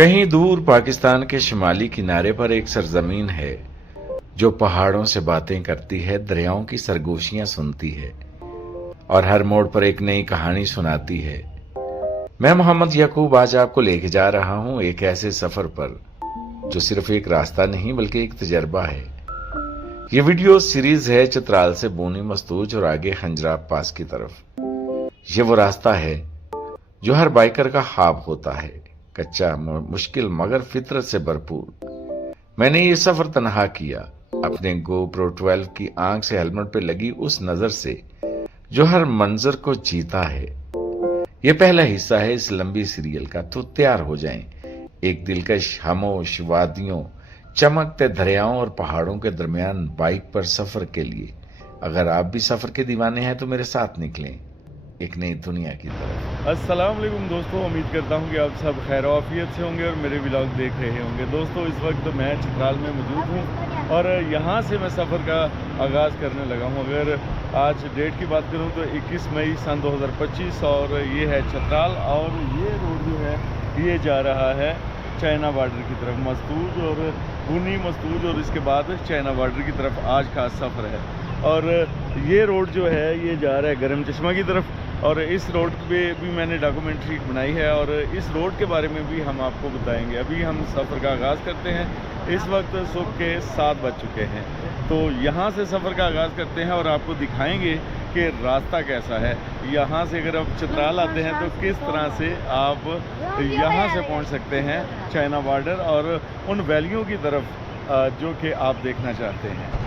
कहीं दूर पाकिस्तान के शिमाली किनारे पर एक सरजमीन है जो पहाड़ों से बातें करती है, दरियाओं की सरगोशियां सुनती है और हर मोड़ पर एक नई कहानी सुनाती है। मैं मोहम्मद याकूब आज आपको लेके जा रहा हूं एक ऐसे सफर पर जो सिर्फ एक रास्ता नहीं बल्कि एक तजर्बा है। ये वीडियो सीरीज है चित्राल से बोनी मस्तूज और आगे खंजराब पास की तरफ। ये वो रास्ता है जो हर बाइकर का ख्वाब होता है, कच्चा, मुश्किल मगर फितरत से भरपूर। मैंने ये सफर तनहा किया, अपने GoPro 12 की आंख से हेलमेट पे लगी उस नजर से जो हर मंजर को जीता है। ये पहला हिस्सा है इस लंबी सीरियल का, तो तैयार हो जाएं एक दिलकश, खामोश वादियों, चमकते दरियाओं और पहाड़ों के दरमियान बाइक पर सफर के लिए। अगर आप भी सफर के दीवाने हैं तो मेरे साथ निकलें एक नई दुनिया की तरफ। अस्सलाम वालेकुम दोस्तों, उम्मीद करता हूँ कि आप सब खैर आफियत से होंगे और मेरे व्लॉग देख रहे होंगे। दोस्तों, इस वक्त मैं चित्राल में मौजूद हूँ और यहाँ से मैं सफ़र का आगाज़ करने लगा हूँ। अगर आज डेट की बात करूँ तो 21 मई सन 2025 और ये है चित्राल और ये रोड जो है ये जा रहा है चाइना बॉर्डर की तरफ, मस्तूज और बुनी मस्तूज और इसके बाद चाइना बॉर्डर की तरफ आज का सफ़र है। और ये रोड जो है ये जा रहा है गरम चश्मा की तरफ और इस रोड पे भी मैंने डॉक्यूमेंट्री बनाई है और इस रोड के बारे में भी हम आपको बताएंगे। अभी हम सफ़र का आगाज़ करते हैं। इस वक्त सुबह के 7 बज चुके हैं, तो यहाँ से सफ़र का आगाज़ करते हैं और आपको दिखाएंगे कि रास्ता कैसा है। यहाँ से अगर आप चित्राल आते हैं तो किस तरह से आप यहाँ से पहुँच सकते हैं चाइना बॉर्डर और उन वैलियों की तरफ जो कि आप देखना चाहते हैं।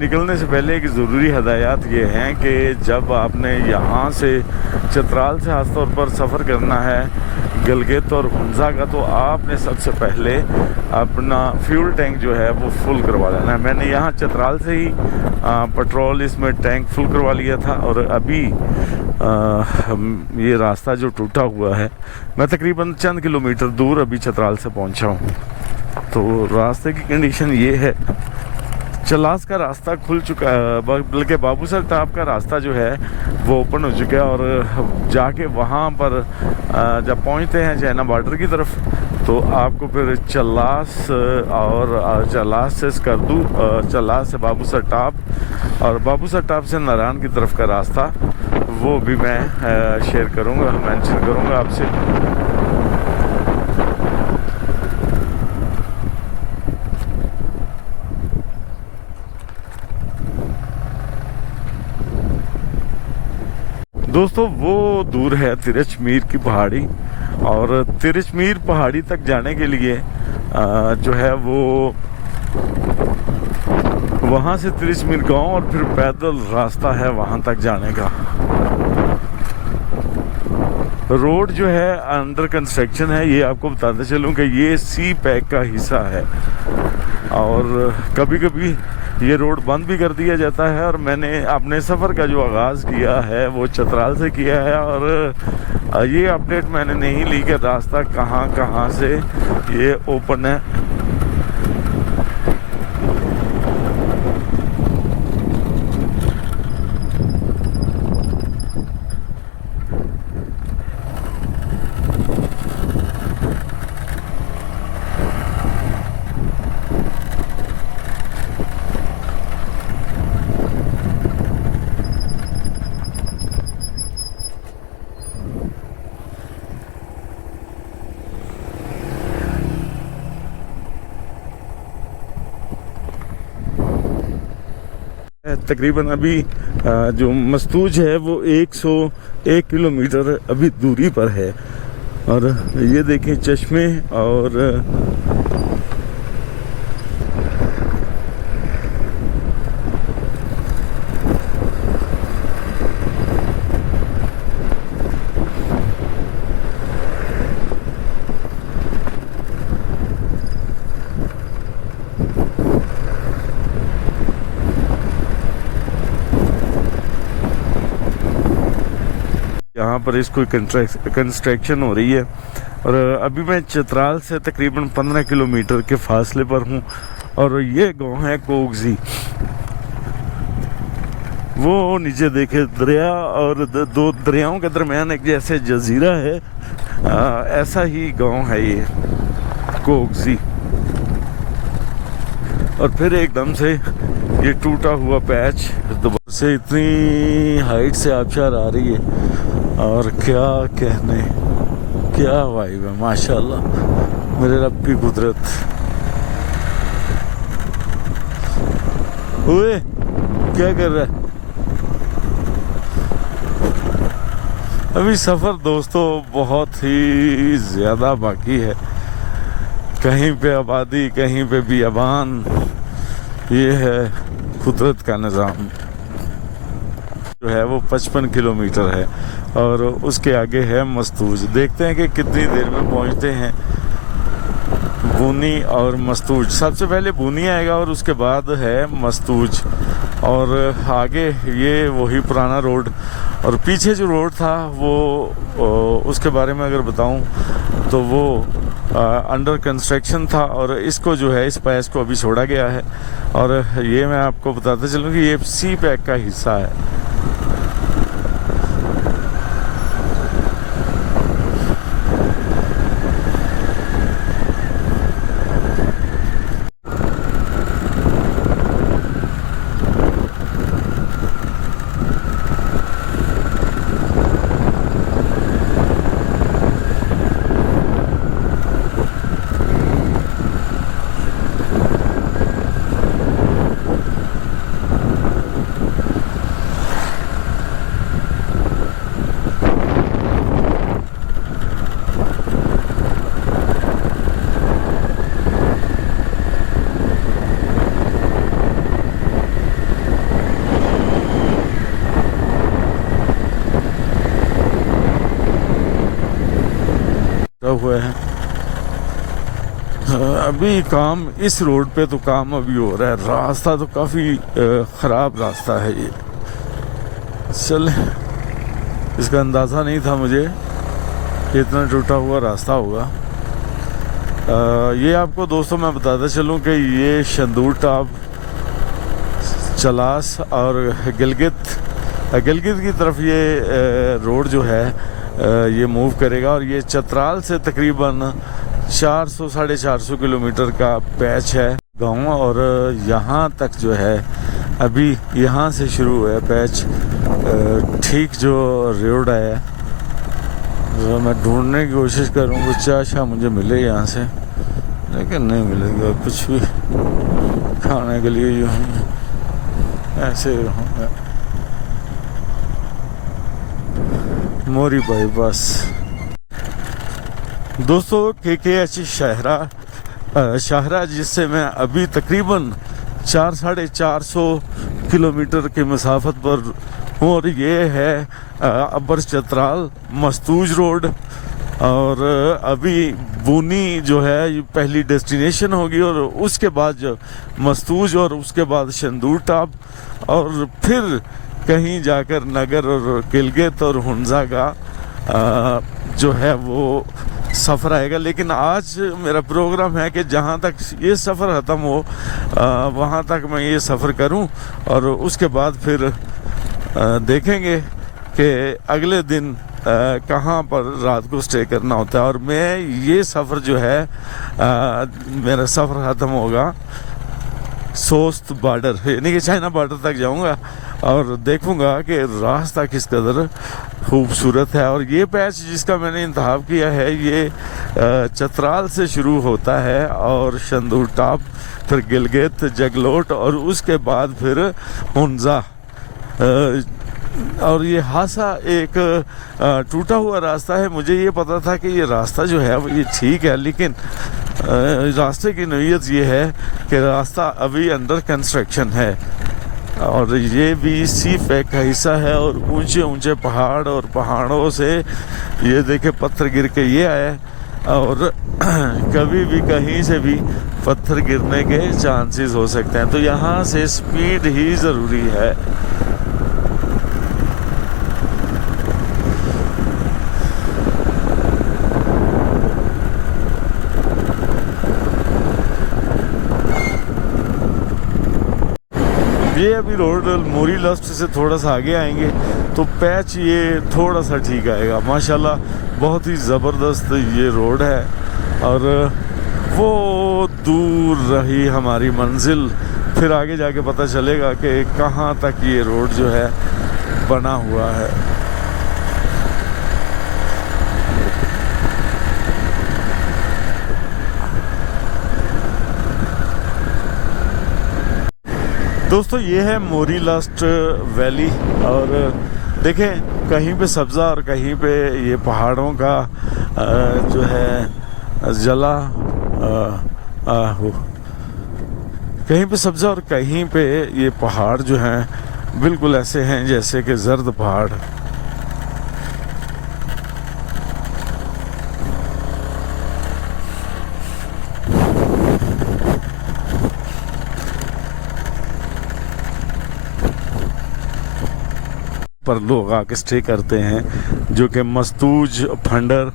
निकलने से पहले एक ज़रूरी हदायत ये हैं कि जब आपने यहाँ से चित्राल से खास तौर पर सफ़र करना है गिलगित और हुंजा का, तो आपने सबसे पहले अपना फ्यूल टैंक जो है वो फुल करवा लेना है। मैंने यहाँ चित्राल से ही पेट्रोल इसमें टैंक फुल करवा लिया था और अभी ये रास्ता जो टूटा हुआ है, मैं तकरीबन चंद किलोमीटर दूर अभी चित्राल से पहुँचा हूँ। तो रास्ते की कंडीशन ये है, चलास का रास्ता खुल चुका है, बल्कि बाबूसर टाप का रास्ता जो है वो ओपन हो चुका है और जाके वहाँ पर जब पहुँचते हैं चाइना बॉर्डर की तरफ तो आपको फिर चलास और चलास से स्कर्दू, चलास से बाबूसर टाप और बाबूसर टाप से नारायण की तरफ का रास्ता वो भी मैं शेयर करूँगा, मेंशन करूँगा आपसे। दोस्तों, वो दूर है तिरचमीर की पहाड़ी और तिरचमीर पहाड़ी तक जाने के लिए जो है वो वहाँ से तिरचमीर गांव और फिर पैदल रास्ता है वहाँ तक जाने का। रोड जो है अंडर कंस्ट्रक्शन है, ये आपको बताते चलूँ कि ये सी पैक का हिस्सा है और कभी कभी ये रोड बंद भी कर दिया जाता है। और मैंने अपने सफ़र का जो आगाज़ किया है वो चित्राल से किया है और ये अपडेट मैंने नहीं ली कि रास्ता कहाँ कहाँ से ये ओपन है। तकरीबन अभी जो मस्तूज है वो 101 किलोमीटर अभी दूरी पर है और ये देखें चश्मे और यहाँ पर इसको कंस्ट्रक्शन हो रही है और अभी मैं चित्राल से तकरीबन 15 किलोमीटर के फासले पर हूँ और ये गांव है कोगजी। वो नीचे देखे दरिया और दो दरियाओं के दरमियान एक जैसे जजीरा है, ऐसा ही गांव है ये। कोगजी, और फिर एकदम से ये टूटा हुआ पैच दोबारा से इतनी हाइट से आबशार आ रही है, और क्या कहने, क्या वाइब है माशाल्लाह, मेरे रब की कुदरत। ओए क्या कर रहा है? अभी सफ़र दोस्तों बहुत ही ज़्यादा बाकी है, कहीं पे आबादी कहीं पे बियाबान, ये है कुदरत का निज़ाम। जो है वो 55 किलोमीटर है और उसके आगे है मस्तूज। देखते हैं कि कितनी देर में पहुंचते हैं बूनी और मस्तूज। सबसे पहले बूनी आएगा और उसके बाद है मस्तूज, और आगे ये वही पुराना रोड, और पीछे जो रोड था वो उसके बारे में अगर बताऊं तो वो अंडर कंस्ट्रक्शन था, और इसको जो है इस पैच को अभी छोड़ा गया है। और ये मैं आपको बताता चलूं कि ये सी पैक का हिस्सा है। हुए हैं अभी काम इस रोड पे, तो काम अभी हो रहा है। रास्ता तो काफ़ी ख़राब रास्ता है ये। चल, इसका अंदाज़ा नहीं था मुझे कि इतना टूटा हुआ रास्ता होगा। ये आपको दोस्तों मैं बताता चलूँ कि ये शंदूर टाप, चलास और गिलगित की तरफ ये रोड जो है ये मूव करेगा, और ये चतराल से तकरीबन 400-450 किलोमीटर का पैच है गाँव, और यहाँ तक जो है अभी यहाँ से शुरू हुआ है पैच। ठीक जो रोड है तो मैं ढूंढने की कोशिश करूँ कुछ अच्छा मुझे मिले यहाँ से, लेकिन नहीं मिलेगा कुछ भी खाने के लिए। जो है ऐसे मोरी बाईपास दोस्तों, KKH शाहरा जिससे मैं अभी तकरीबन 400-450 किलोमीटर के मसाफत पर हूँ, और ये है अबर चतराल मस्तूज रोड। और अभी बूनी जो है ये पहली डेस्टिनेशन होगी, और उसके बाद जो मस्तूज, और उसके बाद शंदूर टाप, और फिर कहीं जाकर नगर और गिलगित और हुंजा का जो है वो सफ़र आएगा। लेकिन आज मेरा प्रोग्राम है कि जहाँ तक ये सफ़र ख़त्म हो वहाँ तक मैं ये सफ़र करूँ, और उसके बाद फिर देखेंगे कि अगले दिन कहाँ पर रात को स्टे करना होता है। और मैं ये सफ़र जो है मेरा सफ़र ख़त्म होगा सोस्त बॉर्डर, यानी कि चाइना बॉर्डर तक जाऊंगा, और देखूंगा कि रास्ता किस कदर खूबसूरत है। और ये पैच जिसका मैंने इंतखाब किया है ये चतराल से शुरू होता है, और शंदूर टाप, फिर गिलगित, जगलोट, और उसके बाद फिर हुंजा। और ये हासा एक टूटा हुआ रास्ता है। मुझे ये पता था कि ये रास्ता जो है ये ठीक है, लेकिन रास्ते की नौइयत ये है कि रास्ता अभी अंडर कंस्ट्रक्शन है, और ये भी सी पैक का हिस्सा है, और ऊंचे ऊंचे पहाड़, और पहाड़ों से ये देखे पत्थर गिर के ये आया, और कभी भी कहीं से भी पत्थर गिरने के चांसेस हो सकते हैं। तो यहाँ से स्पीड ही ज़रूरी है। ये अभी रोड मोरी लस्ट से थोड़ा सा आगे आएंगे तो पैच ये थोड़ा सा ठीक आएगा। माशाल्लाह बहुत ही ज़बरदस्त ये रोड है, और वो दूर रही हमारी मंजिल, फिर आगे जाके पता चलेगा कि कहाँ तक ये रोड जो है बना हुआ है। दोस्तों ये है मोरी लास्ट वैली, और देखें कहीं पे सब्ज़ा और कहीं पे ये पहाड़ों का जो है जला हो, कहीं पे सब्ज़ा और कहीं पे ये पहाड़ जो हैं बिल्कुल ऐसे हैं जैसे कि जर्द पहाड़। पर लोग आके स्टे करते हैं, जो कि मस्तूज, फंडर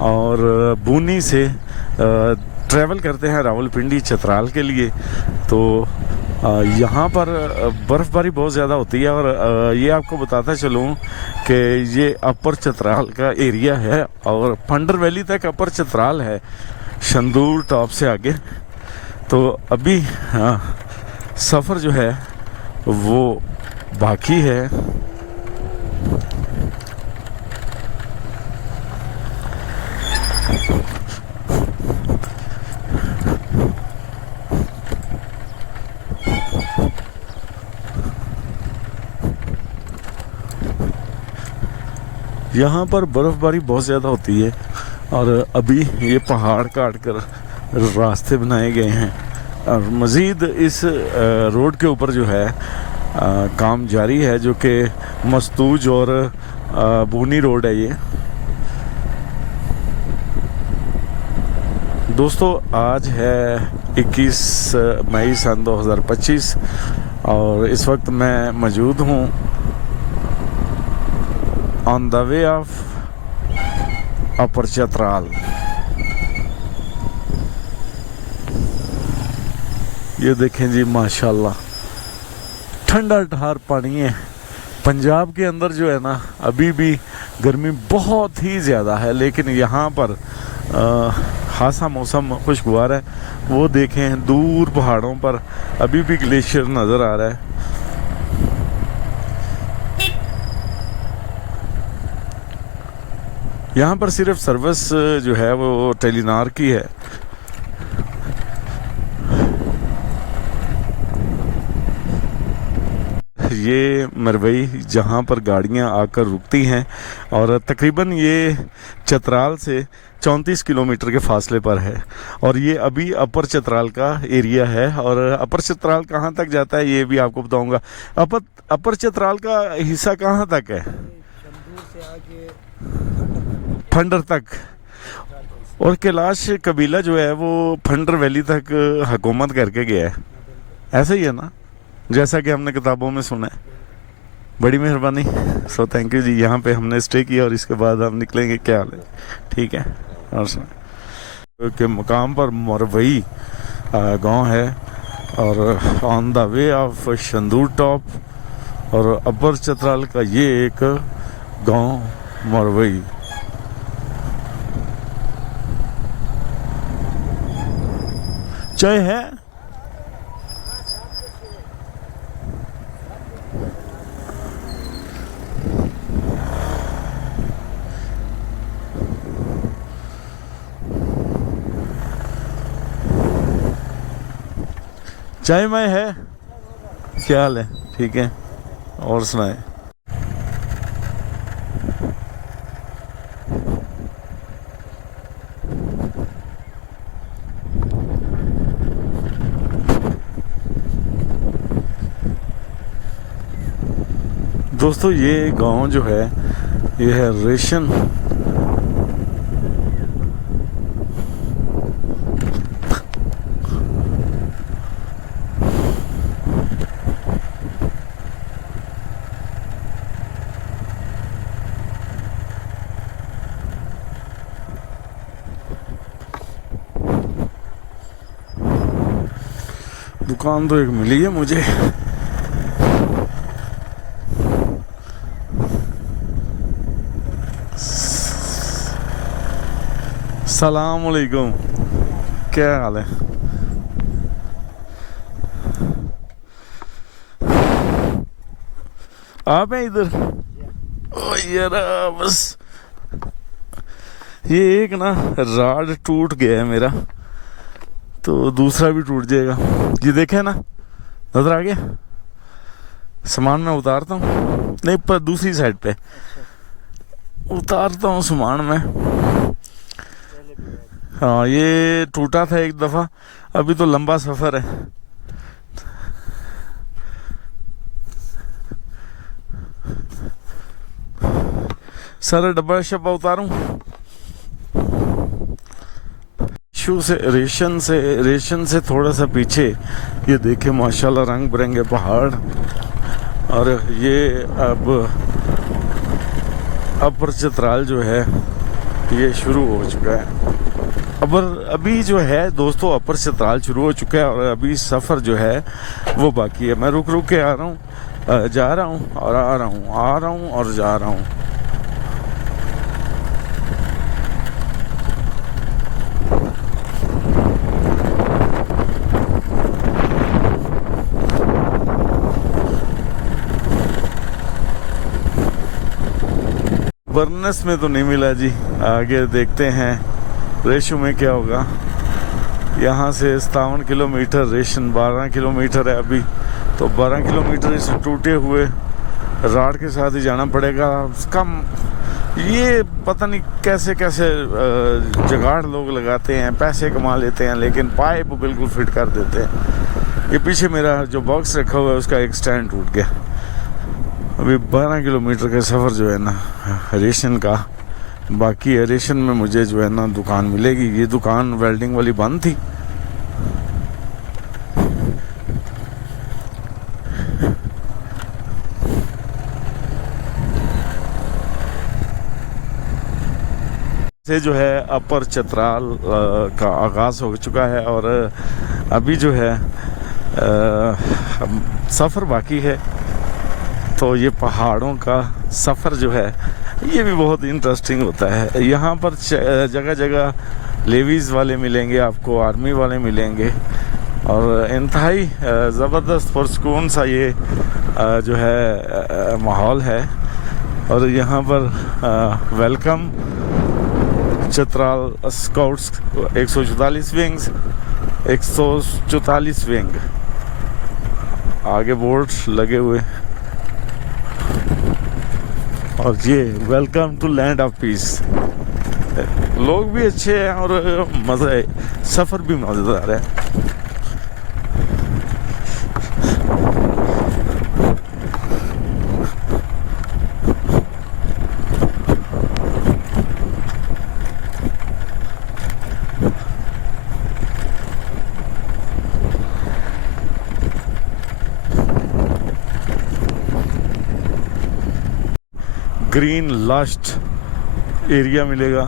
और बूनी से ट्रैवल करते हैं रावलपिंडी चित्राल के लिए। तो यहाँ पर बर्फ़बारी बहुत ज़्यादा होती है, और ये आपको बताता चलूँ कि ये अपर चित्राल का एरिया है और फंडर वैली तक अपर चित्राल है, शंदूर टॉप से आगे। तो अभी सफ़र जो है वो बाकी है। यहाँ पर बर्फ़बारी बहुत ज़्यादा होती है, और अभी ये पहाड़ काट कर रास्ते बनाए गए हैं, और मज़ीद इस रोड के ऊपर जो है काम जारी है, जो कि मस्तूज और बूनी रोड है ये। दोस्तों आज है 21 मई सन 2025, और इस वक्त मैं मौजूद हूँ on the way of upper Chitral. ये देखें जी माशाल्लाह, ठंडा ठहार पानी है। पंजाब के अंदर जो है ना अभी भी गर्मी बहुत ही ज़्यादा है, लेकिन यहाँ पर खासा मौसम खुशगवार है। वो देखें दूर पहाड़ों पर अभी भी ग्लेशियर नज़र आ रहा है। यहाँ पर सिर्फ सर्विस जो है वो टेलीनार की है। ये मरवई जहाँ पर गाड़ियाँ आकर रुकती हैं, और तकरीबन ये चित्राल से 34 किलोमीटर के फासले पर है, और ये अभी अपर चित्राल का एरिया है। और अपर चित्राल कहाँ तक जाता है ये भी आपको बताऊंगा। अपर चित्राल का हिस्सा कहाँ तक है? से आगे फंडर तक, और कैलाश कबीला जो है वो फंडर वैली तक हुकूमत करके गया है, ऐसा ही है ना, जैसा कि हमने किताबों में सुना है। बड़ी मेहरबानी, सो थैंक यू जी। यहाँ पे हमने स्टे किया और इसके बाद हम निकलेंगे। क्या हाल है? ठीक है। और सुना के मकाम पर मरवई गांव है, और on the way of Shandur top और अपर चित्राल का ये एक गांव मरवई। चाय है? चाय में है? क्या हाल है? ठीक है। और सुनाए? दोस्तों ये गांव जो है ये है रेशन। दुकान तो एक मिली है मुझे। सलाम अलैकुम, क्या हाल है? आप हैं इधर? ओ यार बस ये एक ना राड टूट गया है मेरा, तो दूसरा भी टूट जाएगा। ये देखे ना, नजर आ गया? सामान मैं उतारता हूँ, नहीं पर दूसरी साइड पे उतारता हूँ सामान में। हाँ ये टूटा था एक दफ़ा, अभी तो लंबा सफ़र है। सारा डब्बा शब्बा उतारूं। रेशन से थोड़ा सा पीछे ये देखे माशाल्लाह रंग बिरंगे पहाड़, और ये अब अपर चित्राल जो है ये शुरू हो चुका है। अभी जो है दोस्तों अपर चित्राल शुरू हो चुका है, और अभी सफ़र जो है वो बाकी है। मैं रुक रुक के आ रहा हूँ, जा रहा हूँ और आ रहा हूँ, आ रहा हूँ और जा रहा हूँ। बरनस में तो नहीं मिला जी, आगे देखते हैं रेशो में क्या होगा। यहाँ से 57 किलोमीटर, रेशन 12 किलोमीटर है अभी, तो 12 किलोमीटर इस टूटे हुए राड के साथ ही जाना पड़ेगा। उसका ये पता नहीं कैसे कैसे जुगाड़ लोग लगाते हैं, पैसे कमा लेते हैं, लेकिन पाइप बिल्कुल फिट कर देते हैं। ये पीछे मेरा जो बॉक्स रखा हुआ है उसका एक स्टैंड टूट गया। अभी 12 किलोमीटर का सफ़र जो है ना रेशन का बाकी है। रेशन में मुझे जो है ना दुकान मिलेगी। ये दुकान वेल्डिंग वाली बंद थी, से जो है अपर चित्राल का आगाज़ हो चुका है, और अभी जो है सफ़र बाकी है। तो ये पहाड़ों का सफ़र जो है ये भी बहुत इंटरेस्टिंग होता है। यहाँ पर जगह जगह लेवीज़ वाले मिलेंगे आपको, आर्मी वाले मिलेंगे, और इंतहाई ज़बरदस्त पुरसुकून सा ये जो है माहौल है। और यहाँ पर welcome Chitral scouts 144 wings, 144 wing, आगे बोर्ड लगे हुए, और ये welcome to land of peace. लोग भी अच्छे हैं और मज़ा है, सफ़र भी मज़ेदार है। ग्रीन लास्ट एरिया मिलेगा,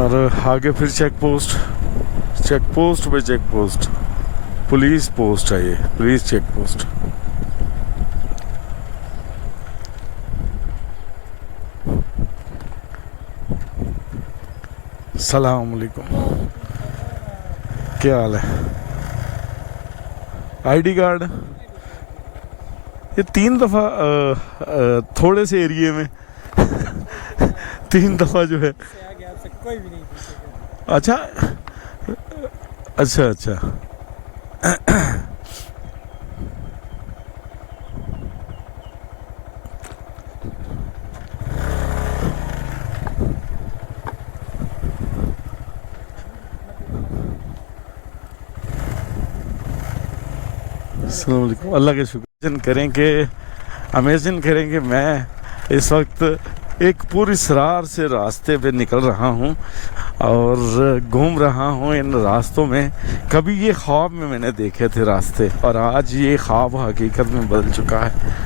और आगे फिर चेक पोस्ट पे चेक पोस्ट, पुलिस पोस्ट है ये, पुलिस चेक पोस्ट। सलाम अलैकुम, क्या हाल है? आईडी कार्ड ये 3 दफ़ा थोड़े से एरिए में 3 दफ़ा जो है। कोई भी नहीं अच्छा अच्छा अच्छा अस्सलाम वालेकुम। अल्लाह के शुक्र करें कि अमेजिन करें कि मैं इस वक्त एक पूरी सरार से रास्ते पे निकल रहा हूँ और घूम रहा हूँ इन रास्तों में। कभी ये ख्वाब में मैंने देखे थे रास्ते, और आज ये ख्वाब हकीकत में बदल चुका है।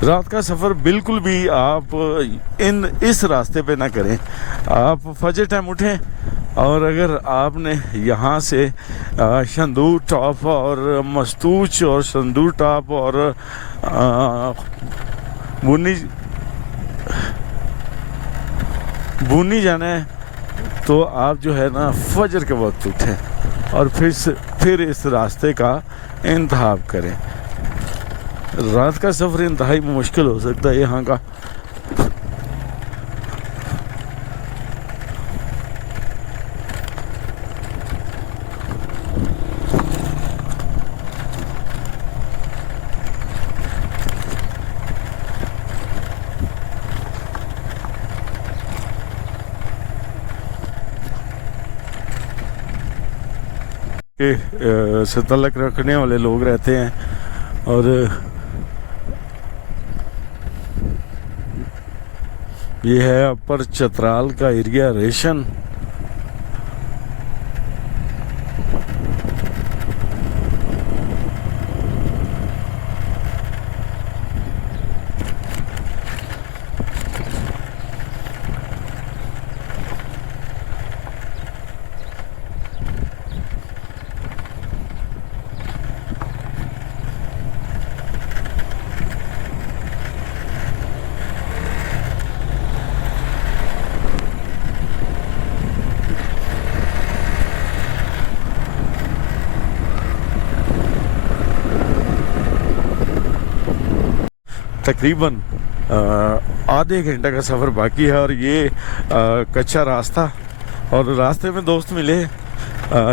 रात का सफ़र बिल्कुल भी आप इस रास्ते पे ना करें। आप फजर टाइम उठें और अगर आपने यहाँ से संदूर टॉप और मस्तूच और संदूर टॉप और बुनी बुनी जाना है तो आप जो है ना फजर के वक्त उठें और फिर इस रास्ते का इंतखाब करें। रात का सफ़र इंतहाई मुश्किल हो सकता है यहाँ का। के से तल्लक रखने वाले लोग रहते हैं और ये है अपर चतराल का एरिया रेशन। तकरीबन आधे घंटे का सफ़र बाकी है और ये कच्चा रास्ता और रास्ते में दोस्त मिले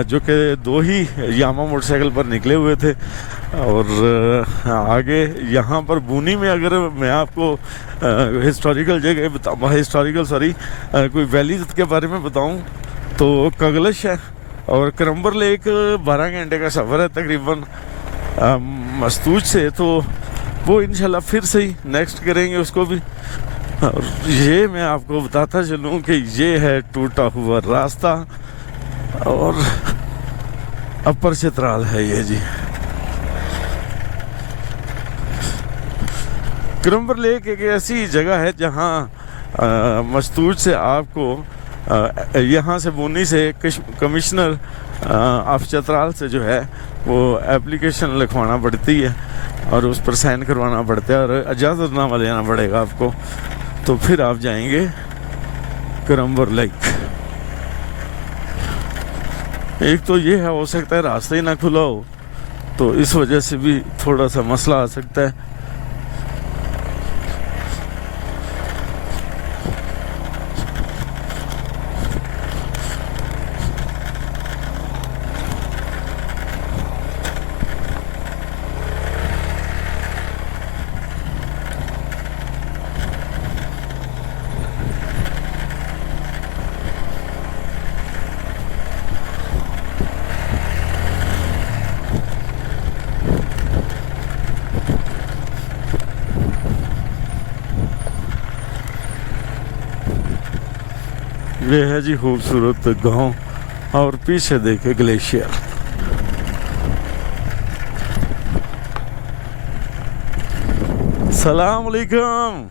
जो कि दो ही यामा मोटरसाइकिल पर निकले हुए थे। और आगे यहाँ पर बुनी में अगर मैं आपको हिस्टोरिकल कोई वैली के बारे में बताऊँ तो कगलश है और करम्बर लेक 12 घंटे का सफ़र है तकरीबन मस्तूज से। तो वो इंशाल्लाह फिर से ही नेक्स्ट करेंगे उसको भी। और ये मैं आपको बताता चलूँ कि ये है टूटा हुआ रास्ता और अपर चतराल है ये जी। करम्बर लेक एक ऐसी जगह है जहाँ मस्तूज से आपको यहाँ से बुनी से कमिश्नर ऑफ चतराल से जो है वो एप्लीकेशन लिखवाना पड़ती है और उस पर साइन करवाना पड़ता है और इजाज़तनामा लेना पड़ेगा आपको। तो फिर आप जाएंगे करम्बर लेक। एक तो ये है हो सकता है रास्ता ही ना खुला हो तो इस वजह से भी थोड़ा सा मसला आ सकता है। ये है जी खूबसूरत गांव और पीछे देखे ग्लेशियर। सलाम अलैकुम।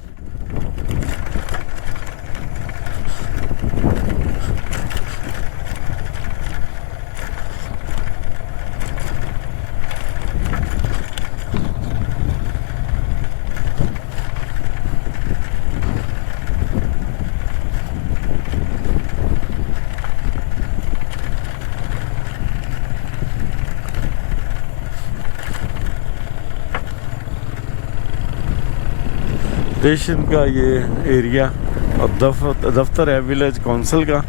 स्टेशन का ये एरिया और दफ्तर है विलेज काउंसिल का।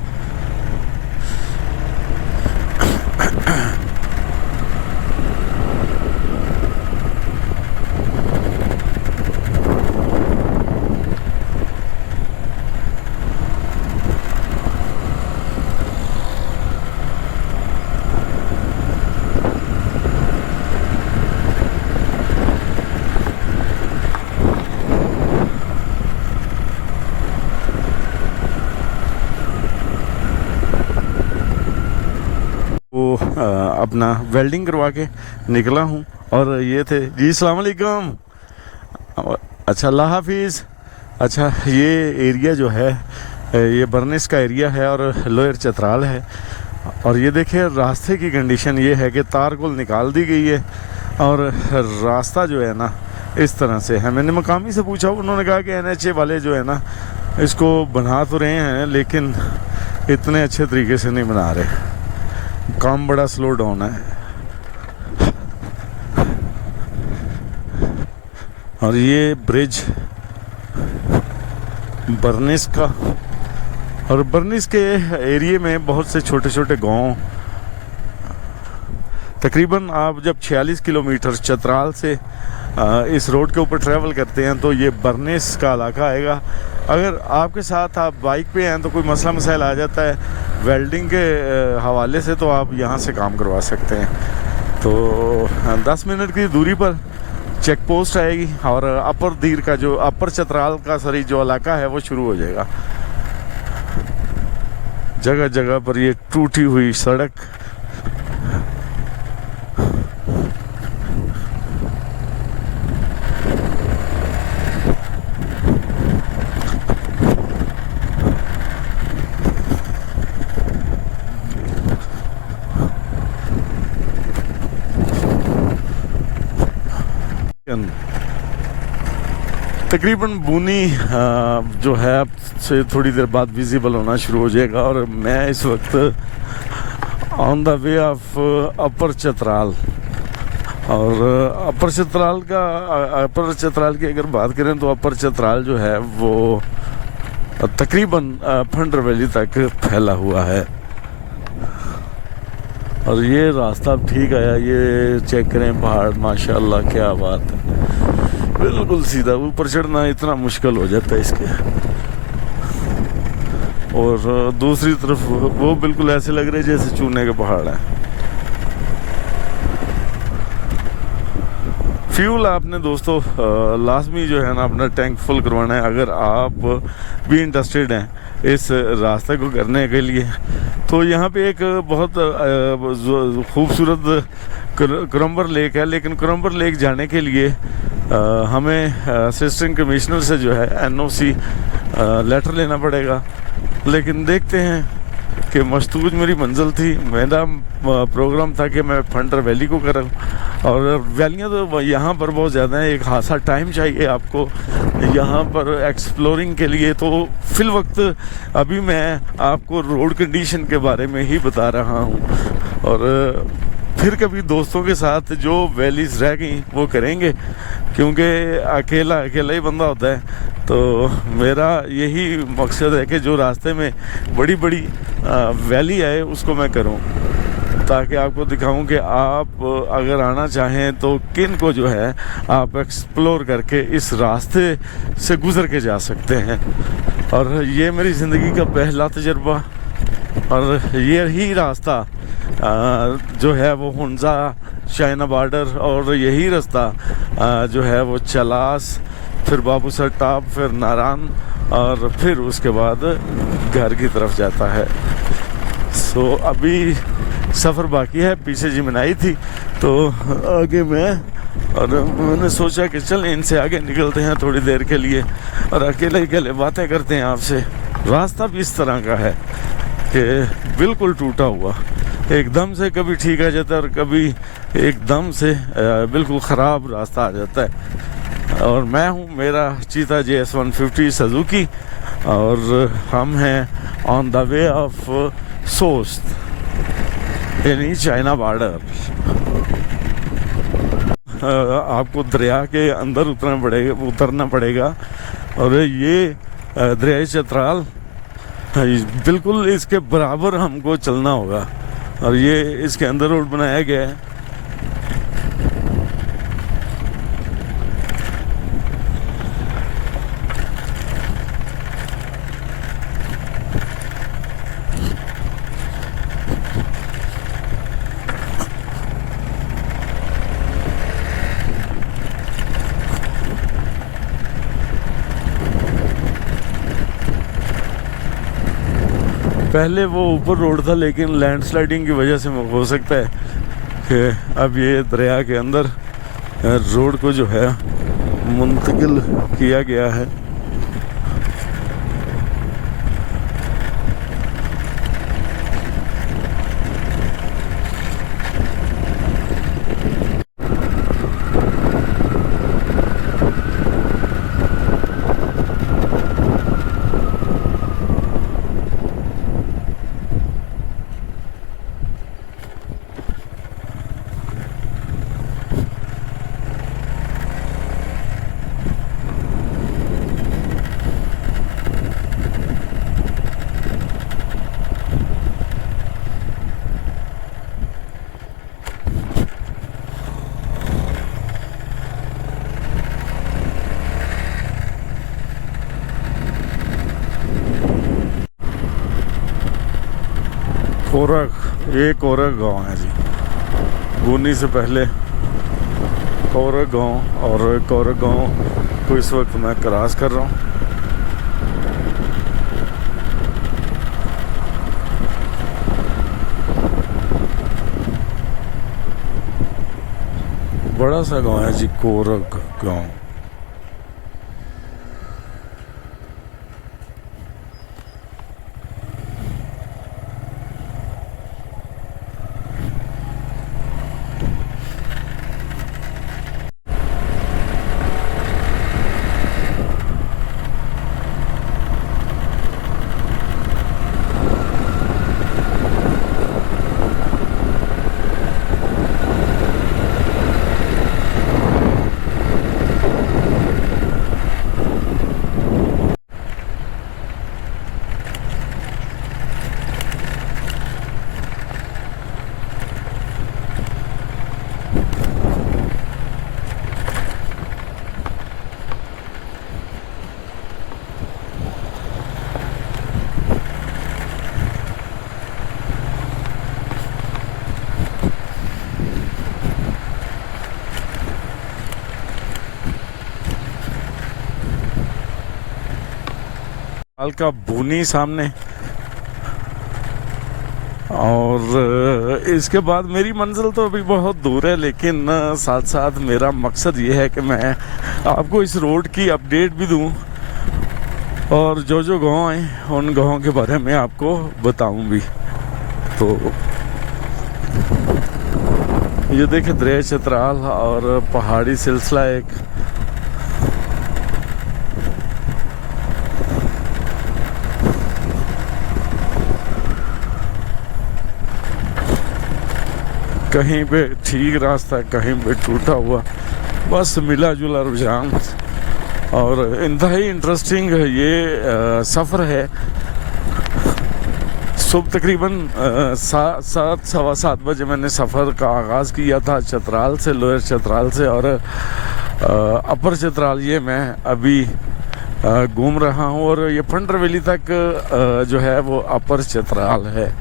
अपना वेल्डिंग करवा के निकला हूँ और ये थे जी। अस्सलाम वालेकुम। अच्छा अल्लाह हाफिज़। अच्छा ये एरिया जो है ये बर्निस का एरिया है और लोअर चतराल है। और ये देखिए रास्ते की कंडीशन ये है कि तारकोल निकाल दी गई है और रास्ता जो है ना इस तरह से है। मैंने मकामी से पूछा, उन्होंने कहा कि NHA वाले जो है ना इसको बना तो रहे हैं लेकिन इतने अच्छे तरीके से नहीं बना रहे, काम बड़ा स्लो डाउन है। और ये ब्रिज बर्निस का, और बर्निस के एरिए में बहुत से छोटे छोटे गांव, तकरीबन आप जब 46 किलोमीटर चतराल से इस रोड के ऊपर ट्रैवल करते हैं तो ये बर्निस का इलाका आएगा। अगर आपके साथ आप बाइक पे हैं तो कोई मसला मसाइल आ जाता है वेल्डिंग के हवाले से, तो आप यहाँ से काम करवा सकते हैं। तो 10 मिनट की दूरी पर चेक पोस्ट आएगी और अपर दीर का जो अपर चतराल का जो इलाका है वो शुरू हो जाएगा। जगह जगह पर ये टूटी हुई सड़क, तकरीबन बुनी जो है से थोड़ी देर बाद विजिबल होना शुरू हो जाएगा। और मैं इस वक्त on the way of upper Chitral, और अपर चतराल की अगर बात करें तो अपर चतराल जो है वो तकरीबन फंडर वैली तक फैला हुआ है। और ये रास्ता अब ठीक आया, ये चेक करें पहाड़, माशाल्लाह क्या बात है, बिल्कुल सीधा। ऊपर चढ़ना इतना मुश्किल हो जाता है इसके। और दूसरी तरफ वो बिल्कुल ऐसे लग रहे जैसे चूने के पहाड़ हैं। फ्यूल आपने दोस्तों लाजमी जो है ना अपना टैंक फुल करवाना है अगर आप भी इंटरेस्टेड हैं इस रास्ते को करने के लिए। तो यहाँ पे एक बहुत खूबसूरत क्रम्बर लेक है, लेकिन क्रम्बर लेक जाने के लिए हमें असिस्टेंट कमिश्नर से जो है NOC लेटर लेना पड़ेगा। लेकिन देखते हैं कि मस्तूज मेरी मंजिल थी, मेरा प्रोग्राम था कि मैं फंडर वैली को करूँ, और वैलियाँ तो यहाँ पर बहुत ज़्यादा हैं, एक खासा टाइम चाहिए आपको यहाँ पर एक्सप्लोरिंग के लिए। तो फिल वक्त अभी मैं आपको रोड कंडीशन के बारे में ही बता रहा हूँ, और फिर कभी दोस्तों के साथ जो वैलीज रह गई वो करेंगे, क्योंकि अकेला ही बंदा होता है। तो मेरा यही मकसद है कि जो रास्ते में बड़ी बड़ी वैली आए उसको मैं करूं, ताकि आपको दिखाऊं कि आप अगर आना चाहें तो किन को जो है आप एक्सप्लोर करके इस रास्ते से गुज़र के जा सकते हैं। और ये मेरी ज़िंदगी का पहला तजर्बा, और ये ही रास्ता जो है वो हुंजा चाइना बॉर्डर, और यही रास्ता जो है वो चलास, फिर बाबूसर टॉप, फिर नारायण, और फिर उसके बाद घर की तरफ जाता है। सो अभी सफ़र बाकी है, पीछे जिमनाई थी तो आगे मैं, और मैंने सोचा कि चल इनसे आगे निकलते हैं थोड़ी देर के लिए और अकेले बातें करते हैं आपसे। रास्ता भी इस तरह का है कि बिल्कुल टूटा हुआ, एकदम से कभी ठीक आ जाता है और कभी एकदम से बिल्कुल ख़राब रास्ता आ जाता है। और मैं हूँ, मेरा चीता JS 150 सुजुकी, और हम हैं ऑन द वे ऑफ सोस्ट, यानी चाइना बॉर्डर। आपको दरिया के अंदर उतरना पड़ेगा, और ये दरिया चतराल बिल्कुल इसके बराबर हमको चलना होगा, और ये इसके अंदर रोड बनाया गया है। पहले वो ऊपर रोड था, लेकिन लैंडस्लाइडिंग की वजह से हो सकता है कि अब ये दरिया के अंदर रोड को जो है मुंतकिल किया गया है। ये कोरग गांव है जी। गुनी से पहले कोरग गांव, और कोरग गांव को इस वक्त मैं क्रॉस कर रहा हूँ। बड़ा सा गांव है जी कोरग गांव। का बुनी सामने, और इसके बाद मेरी मंजिल तो अभी बहुत दूर है, लेकिन साथ साथ मेरा मकसद ये है कि मैं आपको इस रोड की अपडेट भी दूं और जो जो गांव हैं उन गांवों के बारे में आपको बताऊं भी। तो ये देखिए दरिया चतराल और पहाड़ी सिलसिला एक। कहीं पे ठीक रास्ता, कहीं पे टूटा हुआ, बस मिला जुला रुझान। और इंतहाई इंटरेस्टिंग ये सफ़र है। सुबह तकरीबन 7-7:15 बजे मैंने सफ़र का आगाज़ किया था चतराल से, लोअर चतराल से, और अपर चतराल ये मैं अभी घूम रहा हूँ, और ये फंडर वैली तक जो है वो अपर चतराल है।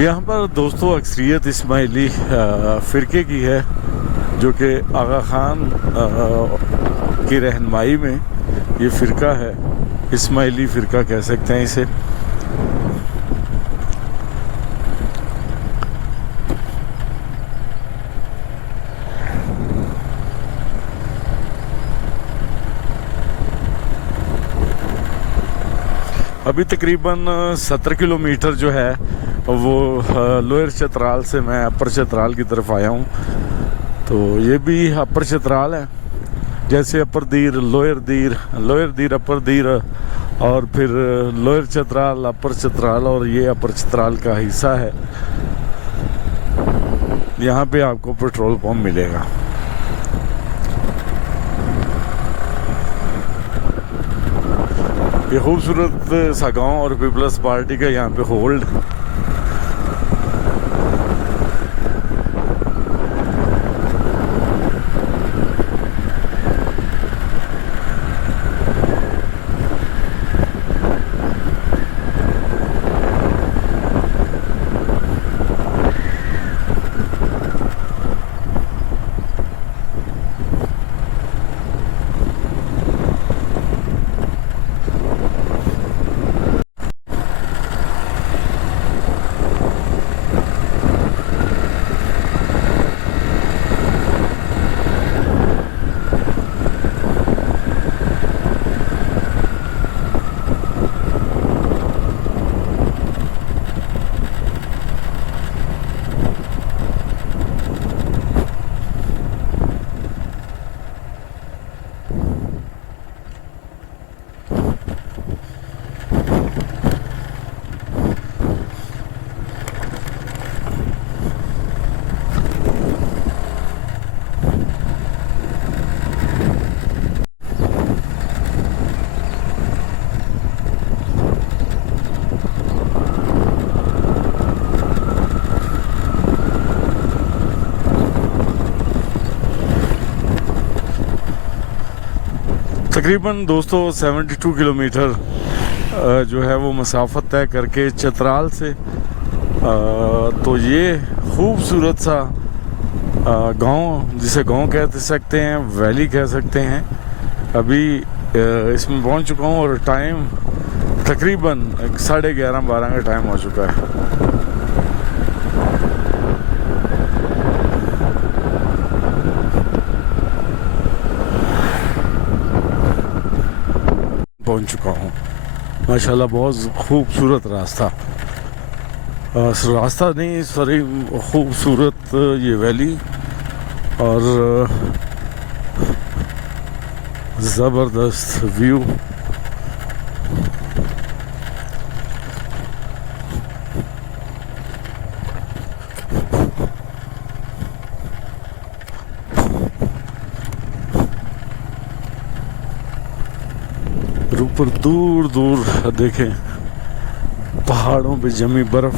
यहाँ पर दोस्तों अक्सरियत इस्माइली फ़िरके की है, जो कि आगा खान की रहनुमाई में ये फ़िरका है। इस्माइली फ़िरका कह सकते हैं इसे। अभी तकरीबन 70 किलोमीटर जो है वो लोअर चतराल से मैं अपर चतराल की तरफ आया हूँ। तो ये भी अपर चतराल है, जैसे अपर दीर, लोअर दीर, अपर दीर, और फिर लोअर चतराल, अपर चतराल, और ये अपर चतराल का हिस्सा है। यहाँ पे आपको पेट्रोल पंप मिलेगा। ये खूबसूरत सा गाँव और पीपल्स पार्टी का यहाँ पे होल्ड। तकरीबन दोस्तों 72 किलोमीटर जो है वो मसाफत तय करके चतराल से तो ये खूबसूरत सा गांव, जिसे गांव कह सकते हैं, वैली कह सकते हैं, अभी इसमें पहुंच चुका हूं और टाइम तकरीबन 11:30-12 का टाइम हो चुका है। पहुंच चुका हूं। माशाल्लाह बहुत खूबसूरत रास्ता, रास्ता नहीं सॉरी खूबसूरत ये वैली और ज़बरदस्त व्यू। ऊपर दूर दूर देखें पहाड़ों पे जमी बर्फ।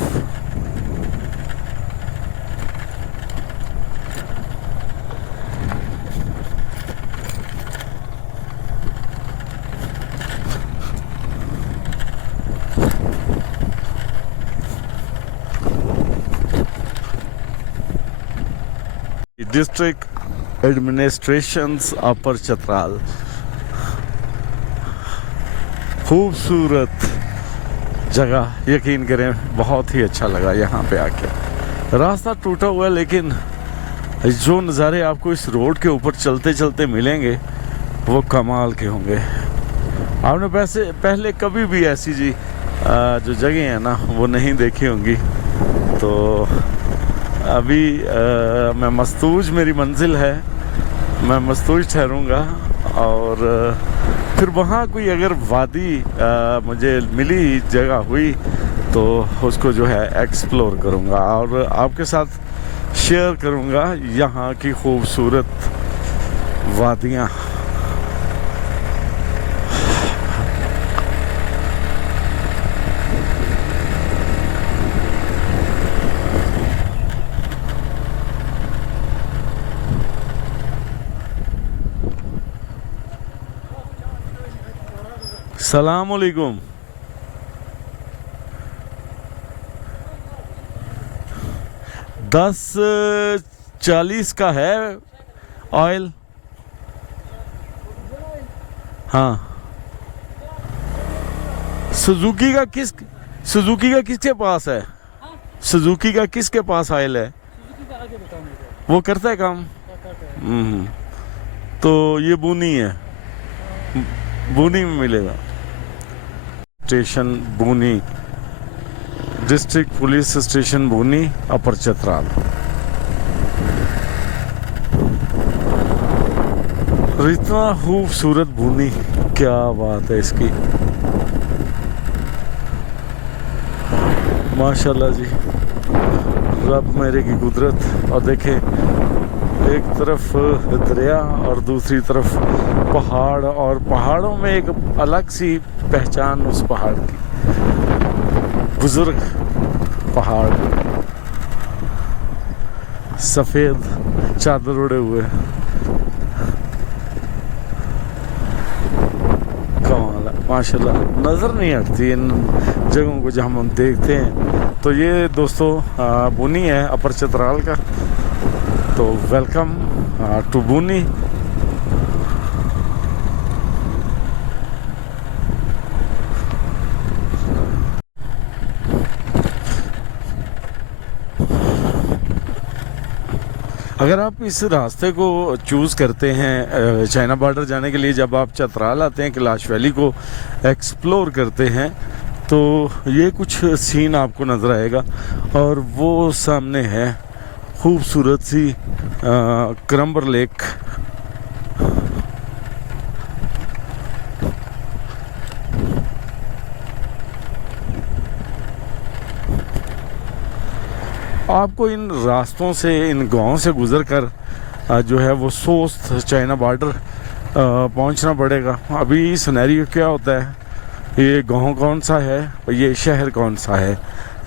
डिस्ट्रिक्ट एडमिनिस्ट्रेशंस अपर चतराल। खूबसूरत जगह, यकीन करें बहुत ही अच्छा लगा यहाँ पे आके। रास्ता टूटा हुआ है लेकिन जो नज़ारे आपको इस रोड के ऊपर चलते चलते मिलेंगे वो कमाल के होंगे। आपने पहले कभी भी ऐसी जो जगह है ना वो नहीं देखी होंगी। तो अभी मैं मस्तूज, मेरी मंजिल है, मैं मस्तूज ठहरूंगा और फिर वहाँ कोई अगर वादी मुझे मिली, जगह हुई तो उसको जो है एक्सप्लोर करूँगा और आपके साथ शेयर करूँगा यहाँ की खूबसूरत वादियाँ। सलाम अलैकुम। $10.40 का है ऑयल। हाँ, सुजुकी का किसके पास है? सुजुकी का किसके पास ऑयल है? वो करता है काम। तो ये बूनी है, बूनी में मिलेगा। स्टेशन बूनी, डिस्ट्रिक्ट पुलिस स्टेशन बूनी अपर चतराल। इतना खूबसूरत बूनी, क्या बात है इसकी, माशाल्लाह जी, रब मेरे की कुदरत। और देखें एक तरफ दरिया और दूसरी तरफ पहाड़, और पहाड़ों में एक अलग सी पहचान उस पहाड़ की, बुजुर्ग पहाड़, सफेद चादर उड़े हुए। कमाल है माशाल्लाह, नज़र नहीं हटती इन जगहों को जहाँ हम देखते हैं। तो ये दोस्तों बूनी है अपर चतराल का। तो वेलकम टू बूनी। अगर आप इस रास्ते को चूज़ करते हैं चाइना बॉर्डर जाने के लिए, जब आप चतराल आते हैं, कैलाश वैली को एक्सप्लोर करते हैं, तो ये कुछ सीन आपको नज़र आएगा। और वो सामने है खूबसूरत सी क्रम्बर लेक। आपको इन रास्तों से, इन गांवों से गुजर कर जो है वो सोस्त चाइना बॉर्डर पहुंचना पड़ेगा। अभी सिनेरियो क्या होता है, ये गांव कौन सा है, ये शहर कौन सा है,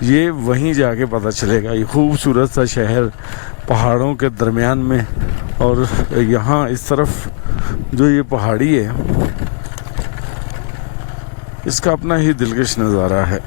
ये वहीं जाके पता चलेगा। ये खूबसूरत सा शहर पहाड़ों के दरमियान में, और यहाँ इस तरफ जो ये पहाड़ी है इसका अपना ही दिलकश नज़ारा है।